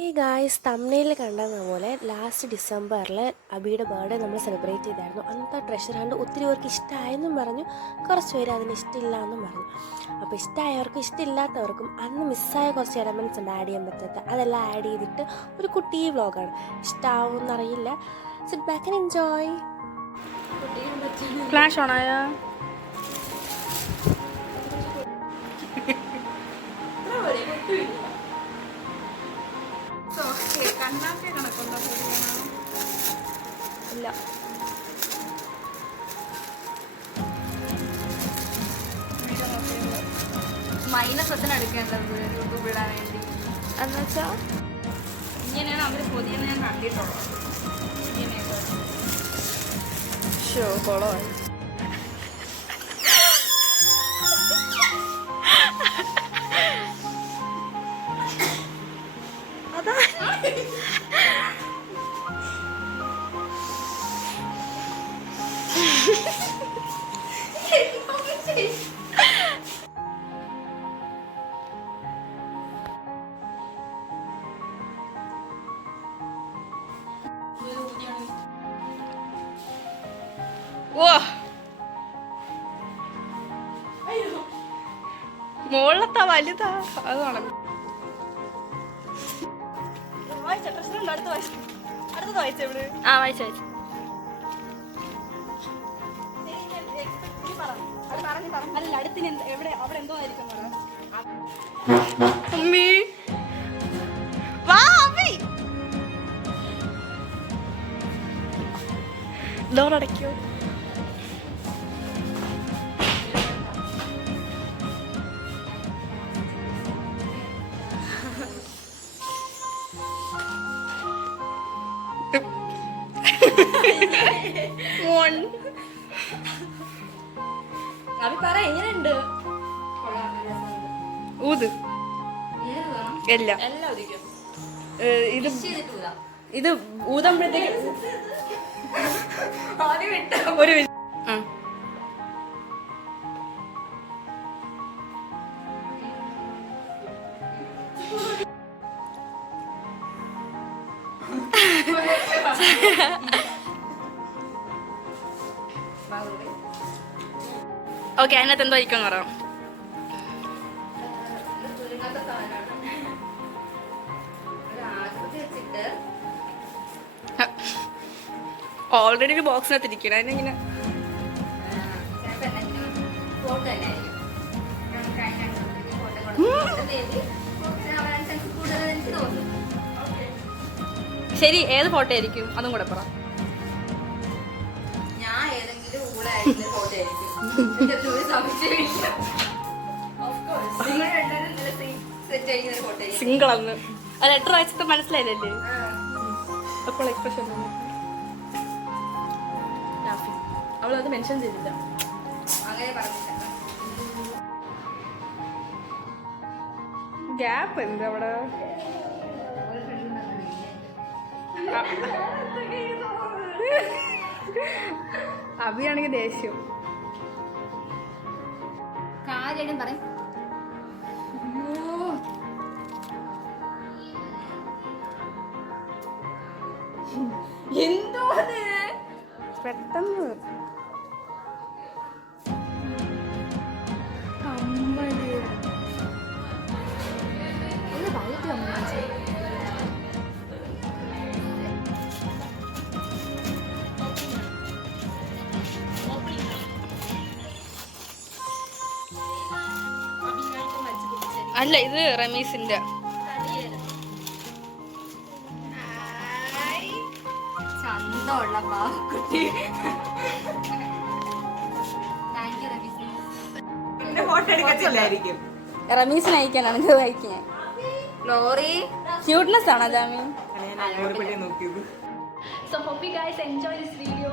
ഈ ഗായ്സ് തമ്മിൽ കണ്ടെന്ന പോലെ ലാസ്റ്റ് ഡിസംബറിൽ അബിയുടെ ബർത്ത്ഡേ നമ്മൾ സെലിബ്രേറ്റ് ചെയ്തായിരുന്നു. അന്നത്തെ ട്രഷർ ഹണ്ട് ഒത്തിരി പേർക്ക് ഇഷ്ടമായെന്നും പറഞ്ഞു, കുറച്ച് പേര് അതിന് ഇഷ്ടമില്ല എന്നും പറഞ്ഞു. അപ്പോൾ ഇഷ്ടമായവർക്കും ഇഷ്ടമില്ലാത്തവർക്കും അന്ന് മിസ്സായ കുറച്ച് എലമെൻറ്റ്സ് ഉണ്ട് ആഡ് ചെയ്യാൻ പറ്റാത്ത, അതെല്ലാം ആഡ് ചെയ്തിട്ട് ഒരു കുട്ടി വ്ളോഗാണ്. ഇഷ്ടമാവുമെന്നറിയില്ല. Sit back and enjoy. Flash ഓണായോ? ഇല്ല. മൈനസ് എത്ര എടുക്കേണ്ടത് യൂട്യൂബ് ഇടാൻ വേണ്ടി എന്നുവെച്ചാൽ ഇങ്ങനെയാണ് അവർ പൊതിയെ ഞാൻ കണ്ടിട്ടുള്ളത്. ഷോ കൊളമായി. അതാ മോളത്താ വലുതാ അത് വേണം. ആ വായിച്ചു വായിച്ചു. അമ്മീ വാ അമ്മി. ഡോറടയ്ക്കോ? അഭി പറ എങ്ങനെയുണ്ട്? ഊത് എല്ലാം എല്ലാം ഒതുക്കും. ഇത് ഇത് ഊതുമ്പോഴത്തേക്ക് ഒരു ഓക്കെ. അതിനകത്ത് എന്തോ ആയിരിക്കും പറയാം. ഓൾറെഡി ഒരു ബോക്സിനകത്ത് ഇരിക്കണം. അതിനെങ്ങനെ ശരി? ഏത് ഫോട്ടോ ആയിരിക്കും അതും കൂടെ പറ. ഞാൻ ഏതെങ്കിലും ഫോട്ടോ ആയിരിക്കും. സിംഗിൾ അന്ന് അത് ലെറ്റർ വായിച്ചിട്ട് മനസ്സിലായില്ലല്ലേ? അപ്പോൾ എക്സ്പ്രഷൻ അവളത് മെൻഷൻ ചെയ്തില്ല. അങ്ങനെ പറഞ്ഞില്ല. ഗ്യാപ്പ് എന്ത് അവിടെ? അഭിയാണെങ്കിൽ ദേഷ്യം. കാര്യം പറയും. എന്തോ പെട്ടെന്ന് അല്ല, ഇത് റമീസിന്റെ. ചന്തമുള്ള പാവക്കുട്ടി. റമീസിന് അയക്കാനാണ് ഇത് വായിക്കാൻ. ലോറി ക്യൂട്ട്നെസ് ആണോ ജാമി? So hope you guys enjoy this video.